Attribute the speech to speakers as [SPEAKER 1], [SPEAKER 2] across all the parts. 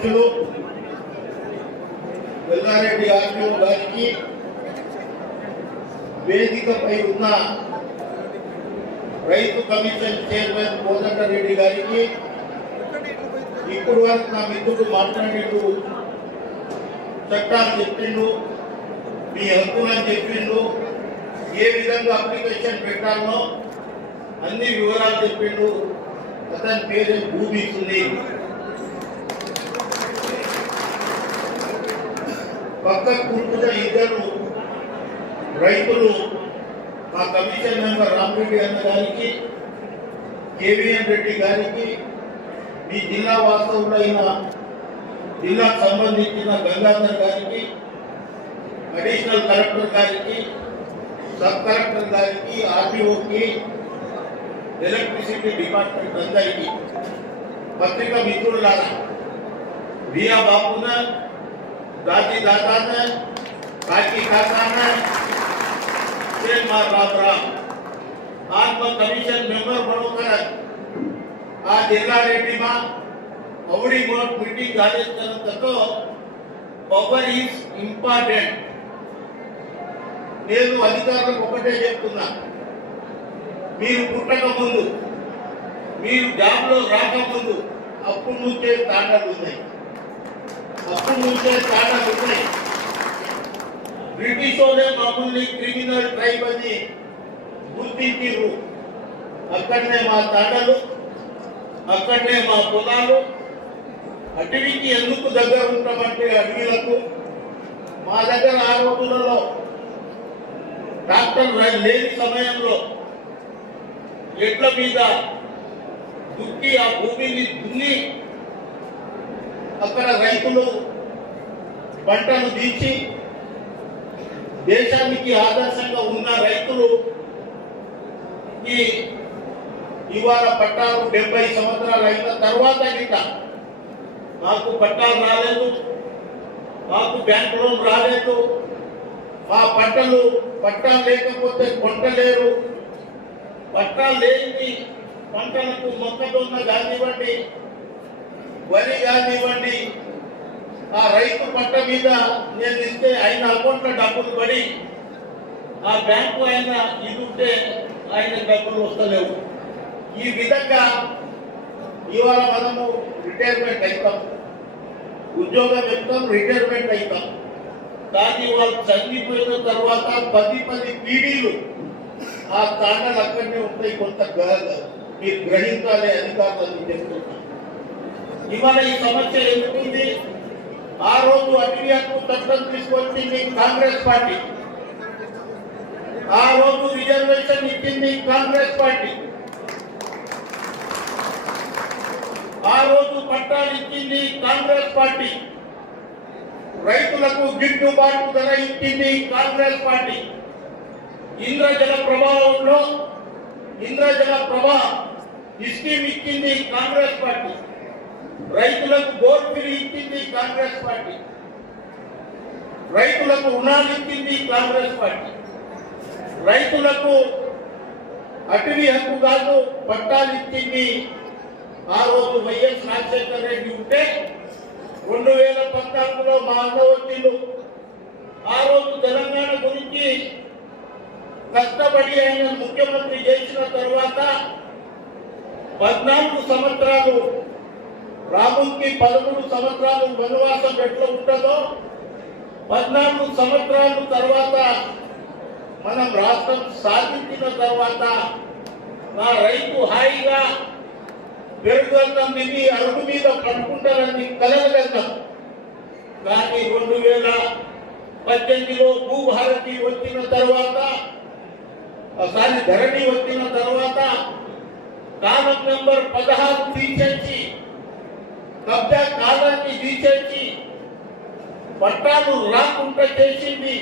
[SPEAKER 1] అధ్యక్షులు వెల్లారెడ్డి ఆర్టీఓ గారికి వేదికపై ఉన్న రైతు కమిషన్ చైర్మన్ కోదండరెడ్డి గారికి ఇప్పుడు వరకు నా మిత్రుడు మాట్లాడిండు చట్టాలు చెప్పిండు మీ హక్కులను చెప్పిండు ఏ విధంగా అప్లికేషన్ పెట్టాలో అన్ని వివరాలు చెప్పిండు. అతని పేరు భూమి ఇస్తుంది పక్క కూర్చున్న ఇద్దరు రైతులు మా కమిషన్ మెంబర్ రామరెడ్డి అన్న గారికి కేవీఎన్ రెడ్డి గారికి మీ జిల్లా వాస్తవులైన జిల్లాకు సంబంధించిన గంగాధర్ గారికి అడిషనల్ కలెక్టర్ గారికి సబ్ కలెక్టర్ గారికి ఆర్టీఓకి ఎలక్ట్రిసిటీ డిపార్ట్మెంట్ అందరికీ పత్రిక మిత్రులారా వియా బాపున दादी दादा ने काकी काका ने से मार बाप राम आज मैं कमीशन मेंबर बनोकर ఆ జిల్లారెడ్డి మా Pauri board meeting ఆదేశించడంతో power is important నేను అధికారులకు ఒకటే చెప్తున్నా మీరు పుట్టక ముందు మీరు జాబ్లో రాకముందు అప్పుడు నుంచే తాండలు ఉన్నాయి అప్పుడు చాలా ఉన్నాయి బ్రిటిష్ వాళ్ళే మమ్మల్ని క్రిమినల్ ట్రైబ్ అని గుర్తించారు అక్కడనే మా తాటలు అక్కడనే మా పొలాలు అటవీకి ఎందుకు దగ్గర ఉంటామంటే అడవిలకు. మా దగ్గర ఆ రోజులలో డాక్టర్ లేని సమయంలో ఎట్ల మీద దుక్కి ఆ భూమిని దున్ని అక్కడ రైతులు పంటలు తీర్చి దేశానికి ఆదర్శంగా ఉన్న రైతులు ఈ ఇవాళ పట్టాలు డెబ్బై సంవత్సరాలు అయిన తర్వాత గిట్ట మాకు పట్టాలు రాలేదు మాకు బ్యాంక్ లోన్ రాలేదు. మా పంటలు పట్టాలు లేకపోతే కొంటలేరు పట్టాలు లేని పంటలకు మొక్కజొన్న కానివ్వండి వరి కానివ్వండి ఆ రైతు పంట మీద నేను ఇస్తే ఆయన అకౌంట్లో డబ్బులు పడి ఆ బ్యాంకు ఆయన ఇది ఉంటే ఆయన డబ్బులు వస్తలేవు. ఈ విధంగా ఇవాళ మనము రిటైర్మెంట్ అవుతాం ఉద్యోగం చెప్తాం రిటైర్మెంట్ అవుతాం కానీ వాళ్ళు చనిపోయిన తర్వాత పది పది పీడీలు ఆ తాండలు అక్కడనే ఉంటాయి కొంత మీరు గ్రహించాలి అధికారులు చెప్తున్నా ఇవాళ ఈ సమస్య ఎందుకుంది? ఆ రోజు అటవీ హక్కు చట్టం తీసుకొచ్చింది కాంగ్రెస్ పార్టీ. ఆ రోజు రిజర్వేషన్ ఇచ్చింది కాంగ్రెస్ పార్టీ. ఆ రోజు పట్టాలు ఇచ్చింది కాంగ్రెస్ పార్టీ. రైతులకు గిట్టుబాటు ధర ఇచ్చింది కాంగ్రెస్ పార్టీ. ఇంద్రజల ప్రభావంలో ఇంద్రజల ప్రభా ఈ స్కీమ్ ఇచ్చింది కాంగ్రెస్ పార్టీ. రైతులకు బోర్పిలు ఇచ్చింది కాంగ్రెస్ పార్టీ. రైతులకు రుణాలు ఇచ్చింది కాంగ్రెస్ పార్టీ. రైతులకు అటవీ హక్కు కాదు పట్టాలు ఇచ్చింది ఆ రోజు వైఎస్ రాజశేఖర రెడ్డి ఉంటే రెండు వేల పద్నాలుగులో మా అన్న వచ్చిండు. ఆ రోజు తెలంగాణ గురించి కష్టపడి ఆయన ముఖ్యమంత్రి చేసిన తర్వాత పద్నాలుగు సంవత్సరాలు రాముకి పదమూడు సంవత్సరాలు వనవాసం ఎట్లా ఉంటుందో పద్నాలుగు సంవత్సరాల తర్వాత మనం రాష్ట్రం సాధించిన తర్వాత నా రైతు హాయిగా పెరుగుదన్నం తిని అరుగు మీద కట్టుకుంటారని కలగలుగుతాం కానీ రెండు వేల పద్దెనిమిదిలో భూభారతి వచ్చిన తర్వాత ఒకసారి ధరణి వచ్చిన తర్వాత కాలం నెంబర్ పదహారు తీసేసి కబ్జా కాలాన్ని తీసేసి పట్టాలు రాకుండా చేసింది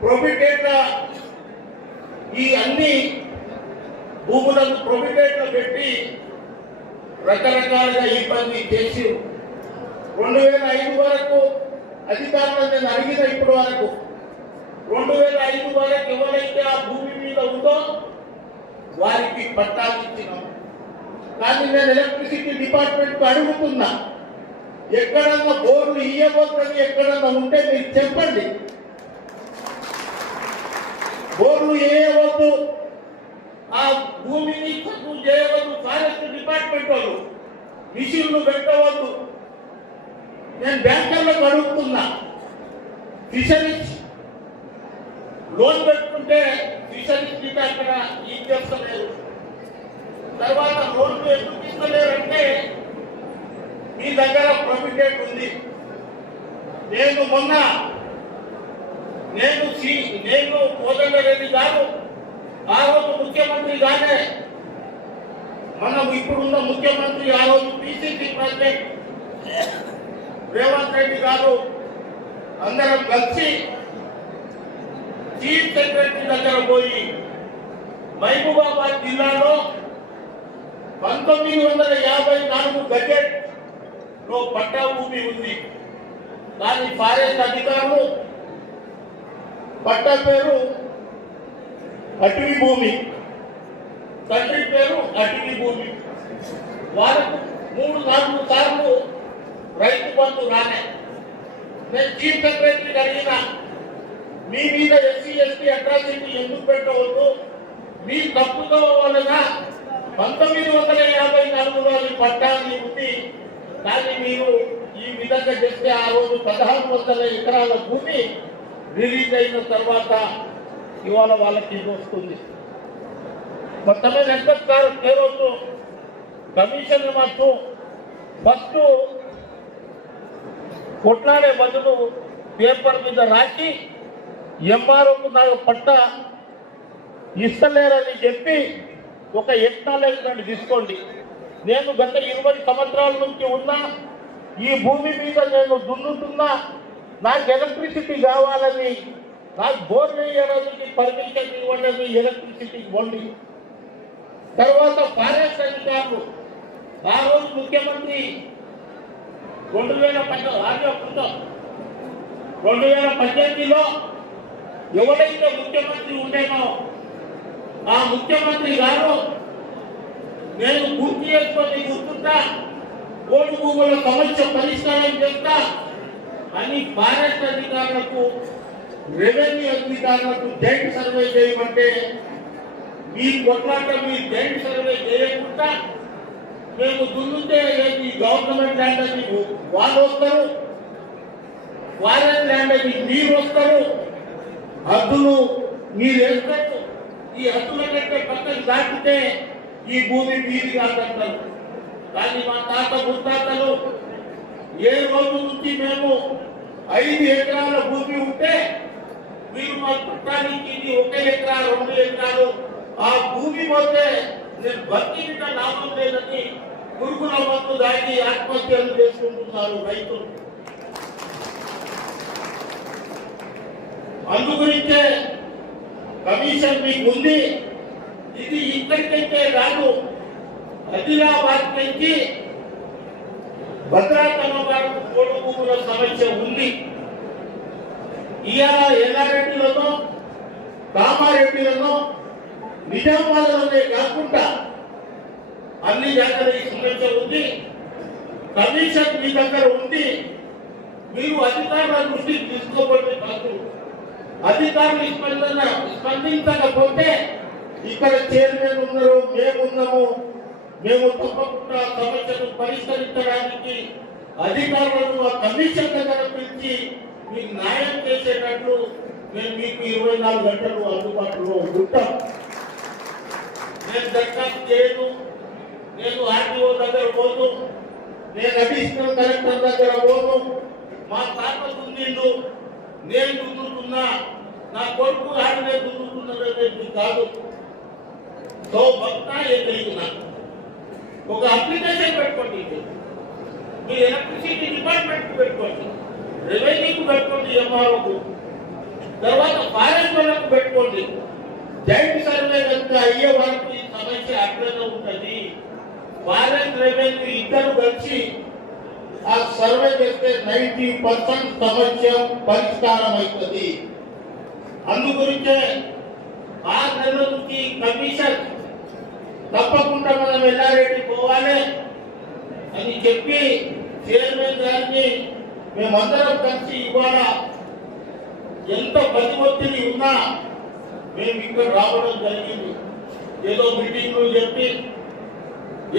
[SPEAKER 1] ప్రొబిటేట్ల ఈ అన్ని భూములను ప్రొబిటేట్ల పెట్టి రకరకాలుగా ఇబ్బంది చేసి రెండు వేల ఐదు వరకు అధికారులను నేను అడిగిన ఇప్పటి వరకు రెండు వేల ఐదు వరకు ఎవరైతే ఆ భూమి మీద ఉందో వారికి పట్టాలు ఇచ్చినాం. కానీ నేను ఎలక్ట్రిసిటీ డిపార్ట్మెంట్ అడుగుతున్నా. ఎక్కడన్నా బోర్లు ఇయ్యబోతుంది ఎక్కడన్నా ఉంటే మీరు చెప్పండి. బోర్లు వేయవద్దు ఆ భూమిని చదువు చేయవద్దు ఫారెస్ట్ డిపార్ట్మెంట్ వాళ్ళు. మిషన్లు పెట్టవద్దు. నేను బ్యాంకర్లకు అడుగుతున్నా. ఫిషరీస్ లోన్ పెట్టుకుంటే ఫిషరీస్ డిపార్ట్మెంట్ ఏం చేస్తలేదు. తర్వాత లోన్లు ఎందుకు ఇస్తలేరంటే మీ దగ్గర ప్రొఫిటేట్ ఉంది. నేను మొన్న నేను సి- నేను కోదండరెడ్డి గారు ఆ రోజు ముఖ్యమంత్రి గానే. మనం ఇప్పుడున్న ముఖ్యమంత్రి ఆ రోజు పిసిసి ప్రెసిడెంట్ రేవంత్ రెడ్డి గారు అందరం కలిసి చీఫ్ సెక్రటరీ దగ్గర పోయి మహబూబాబాద్ జిల్లాలో పంతొమ్మిది వందల యాభై నాలుగు బడ్జెట్లో పట్టా భూమి ఉంది. దాని ఫారెస్ట్ అధికారులు పట్టా పేరు అటవీ భూమి తండ్రి పేరు అటవీ భూమి. వారికి మూడు నాలుగు సార్లు రైతు బంధు రానే నేను చీఫ్ సెక్రటరీకి అడిగిన మీ మీద ఎస్సీ ఎస్టీ అట్రాసిటీ ఎందుకు పెట్టవద్దు? మీ తప్పుతో వలన పంతొమ్మిది వందల యాభై నాలుగులో ఈ పట్టాన్ని ఉంది కానీ మీరు ఈ విధంగా చెప్తే ఆ రోజు పదహారు వందల ఎకరాల భూమి రిలీజ్ అయిన తర్వాత ఇవాళ వాళ్ళకి ఇది వస్తుంది. మొత్తమే నెంబర్ కేరోజు కమిషన్ మాత్రం ఫస్ట్ కొట్లాడే బదులు పేపర్ మీద రాసి ఎంఆర్ఓకు నాకు పట్ట ఇస్తలేరని చెప్పి ఒక ఎక్నాలజ్మెంట్ తీసుకోండి. నేను గత ఇరవై సంవత్సరాల నుంచి ఉన్నా ఈ భూమి మీద నేను దున్నుతున్నా నాకు ఎలక్ట్రిసిటీ కావాలని నాకు బోర్ వేయడానికి పర్మిషన్ ఇవ్వండి ఎలక్ట్రిసిటీ ఇవ్వండి. తర్వాత ఫారెస్ట్ అధికారులు ఆ రోజు ముఖ్యమంత్రి రెండు వేల పద్దెనిమిది రెండు వేల పద్దెనిమిదిలో ఎవడైతే ముఖ్యమంత్రి ఉండేనో మా ముఖ్యమంత్రి గారు నేను గుర్తు చేసుకొని గుర్తుంటా ఓటు భూముల సమస్య పరిష్కారం చేస్తా అని ఫారెస్ట్ అధికారులకు రెవెన్యూ అధికారులకు జాయింట్ సర్వే చేయమంటే మీ కొట్లాట మీ జాయింట్ సర్వే చేయకుండా మేము దున్నుతే ఈ గవర్నమెంట్ ల్యాండ్ అని వాళ్ళు వస్తారు ఫారెస్ట్ ల్యాండ్ అని మీరు వస్తారు హద్దులు మీరు వేస్తారు ఈ హద్దుల కంటే పక్కన దాటితే ఈ భూమి మీది కాదంటారు కానీ మా తాత ముత్తాతలు ఏ రోజు నుంచి మేము ఐదు ఎకరాల భూమి ఉంటే మీరు మా చుట్టానికి ఇది ఒక ఎకరా రెండు ఎకరాలు ఆ భూమి పోతే నేను బతికిన లాభం లేదని పురుగుల మందు దాగి ఆత్మహత్యలు చేసుకుంటున్నారు రైతులు. అందు గురించే కమిషన్ మీకు ఉంది. ఇది ఇక్కడికైతే రాదు. ఆదిలాబాద్ నుంచి భద్రాచలం వరకు సమస్య ఉంది. ఇవాళ ఎల్లారెడ్డిలను కామారెడ్డిలను నిజామాబాద్లోనే కాకుండా అన్ని దగ్గర ఈ సమస్య ఉంది. కమిషన్ మీ దగ్గర ఉంది. మీరు అధికారుల దృష్టికి తీసుకోబడి కాదు అధికారులు స్పందన స్పందించకపోతే ఇక్కడ చైర్మన్ ఉన్నారు మేమున్నాము. మేము తప్పకుండా సమస్యను పరిష్కరించడానికి అధికారులను ఆ కమిషన్ దగ్గర పిలిచి మీకు న్యాయం చేసేటట్లు మేము మీకు ఇరవై నాలుగు గంటలు అందుబాటులో ఉంటాం. నేను దరఖాస్తు చేయను. నేను ఆర్టీఓ దగ్గర పోను. నేను అడిషనల్ కలెక్టర్ దగ్గర పోను. మా తాత ఉంది నేను దున్నుతున్నా నా కొడుకు ఆడనే దున్నుతున్నది కాదు. సో భక్త ఏదైనా ఒక అప్లికేషన్ పెట్టుకోండి మీ ఎలక్ట్రిసిటీ డిపార్ట్మెంట్ పెట్టుకోండి. రెవెన్యూకి పెట్టుకోండి ఎంఆర్ఓకు. తర్వాత ఫారెస్ట్ వాళ్ళకు పెట్టుకోండి. జాయింట్ సర్వే కనుక అయ్యే వరకు ఈ సమస్య అట్లనే ఉంటుంది. ఫారెస్ట్ రెవెన్యూ ఇద్దరు కలిసి ఆ సర్వే చేస్తే నైన్టీ పర్సెంట్ సమస్య పరిష్కారం అవుతుంది అందు గురించే ఆ నెల నుంచి కమిషన్ తప్పకుండా మనం ఎల్లారెడ్డి పోవాలి అని చెప్పి చైర్మన్ గారిని మేమందరం కలిసి ఇవాళ ఎంత పని ఒత్తిడి ఉన్నా మేము ఇక్కడ రావడం జరిగింది. ఏదో మీటింగ్లు చెప్పి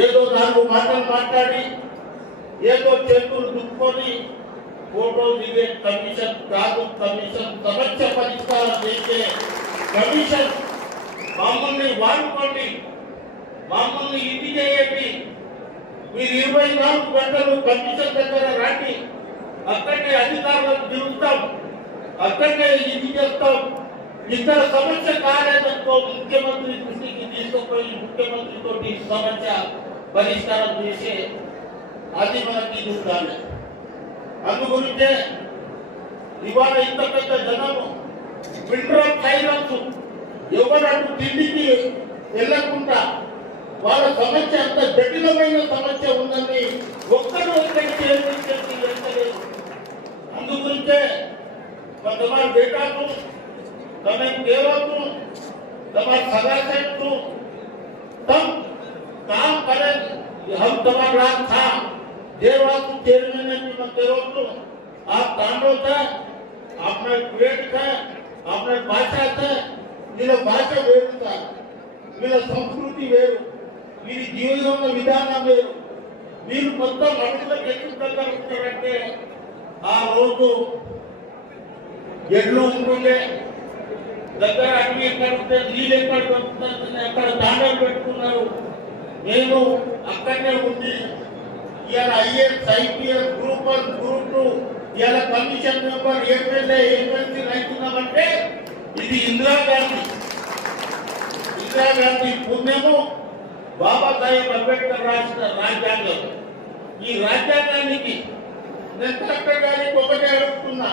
[SPEAKER 1] ఏదో నాలుగు మాటలు మాట్లాడి ఏదో చేతులు దుక్కొని ఫోటో దిగే కమిషన్ కాదు కమిషన్ సమస్య పరిష్కారం చేసే కమిషన్ మమ్మల్ని వాడుకోండి. మమ్మల్ని ఇది చేయండి. మీరు ఇరవై నాలుగు గంటలు కమిషన్ దగ్గర రండి. అక్కడే అధికారులకు తిరుగుతాం అక్కడే ఇది చేస్తాం. ఇతర సమస్య కాలేదనుకో ముఖ్యమంత్రి దృష్టికి తీసుకుపోయి ముఖ్యమంత్రితో సమస్య పరిష్కారం చేసే అది మనం తీసుకురాలి అందుగురించే ఇవాళ ఇంత పెద్ద జనము విడ్డ్రా చేయవచ్చు ఎవరు తిండికి వెళ్ళకుండా వాళ్ళ సమస్య అంత జటిలమైన సమస్య ఉందని ఒక్కరు ఒక్కరికి అందుకుంటే కొంతమంది బేటాకు తమ దేవకు తమ సదాశక్కు తమ పరే హమ్ తమ तुम्हारा था देवास तेल महीने की मैं कह रहा हूँ आप तांडो था आपने क्वेट था आपने भाषा था మీరు భాష వేరు మీరు సంస్కృతి వేరు. మీరు జీవితంలో విధానం వేరు. మీరు మొత్తం అడుగులకు ఎక్కించగలుగుతారంటే ఆ రోజు ఎడ్లు ఉంటుండే దగ్గర అన్ని ఎక్కడుంటే నీళ్ళు ఎక్కడ దొరుకుతుంది ఎక్కడ దాండాలు పెట్టుకున్నారు. నేను అక్కడనే ఉండి ఇవాళ IS IPS group one group two ఇవాళ కమిషన్ మెంబర్ ఎమ్మెల్యే ఎమ్మెల్సీ రైతున్నామంటే ఇది ఇందిరాగాంధీ ఇందిరాగాంధీ పుణ్యము. బాబాసాహెబ్ అంబేద్కర్ రాసిన రాజ్యాంగం. ఈ రాజ్యాంగానికి నేను కలెక్టర్ గారికి ఒకటే అడుగుతున్నా.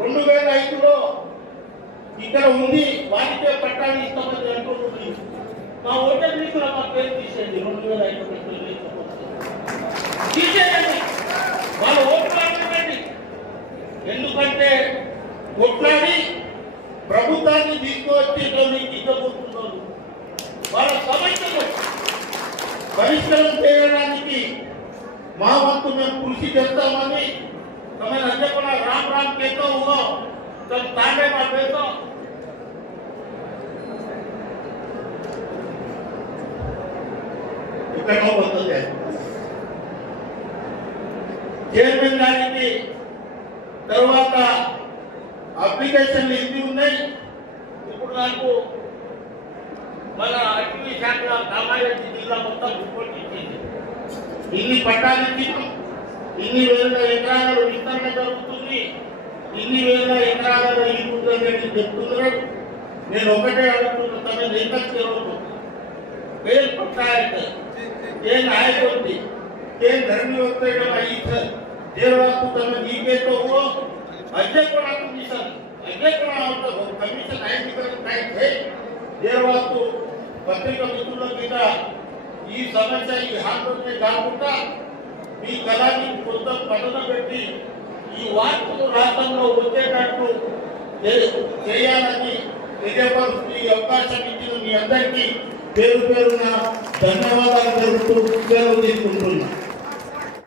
[SPEAKER 1] రెండు వేల ఐదులో ఇక్కడ ఉంది వాటికే పట్టాలు ఇస్తామని అంటుంది మా ఓటర్ లిస్ట్లో మా పేరు తీసేయండి. రెండు వేల ఐదు తీసేయండి. వాళ్ళు ఓట్లాడుకోండి ఎందుకంటే కొట్లాడి ప్రభుత్వాన్ని తీసుకువచ్చి మీకు ఇవ్వబోతున్నారు వాళ్ళ సమస్యలు పరిష్కారం చేయడానికి మా వంతు మేము కృషి చేస్తామని తమ అన్నీ కూడా రామ్ రామ్ చేస్తూ ఉన్నాం తమ తాగే మా చేస్తాం ఇక్కడ మన అటవీ శాఖ కామారెడ్డి జిల్లా మొత్తం రిపోర్ట్ ఇచ్చింది. ఇన్ని పట్టాలు ఇచ్చింది ఇన్ని వేల ఎకరాలలో విస్తరణ జరుగుతుంది. ఇన్ని వేల ఎకరాలలో ఈ ఉందని చెప్తున్నారు. నేను ఒకటే అడుగుతున్నాను ఎంత చేయవచ్చు పేరు పట్టాయట ఏ నాయకుడి ఏ ధరణి వస్తాయి అయితే దేవరాకు తమ జీవితంలో అదే కూడా కమిషన్ అదే కూడా కమిషన్ ఐదు కాయ దేవరాకు పత్రిక మిత్రుల మీద ఈ సమస్య ఈ హామీ కాకుండా మీ కళాన్ని కొంత పఠన పెట్టి ఈ వార్తలు రాష్ట్రంలో వచ్చేటట్టు చేయాలని తెలియపరుస్తూ ఈ అవకాశం ఇచ్చిన మీ అందరికీ పేరు పేరున ధన్యవాదాలు తెలుపుతూ సెలవు తీసుకుంటున్నాను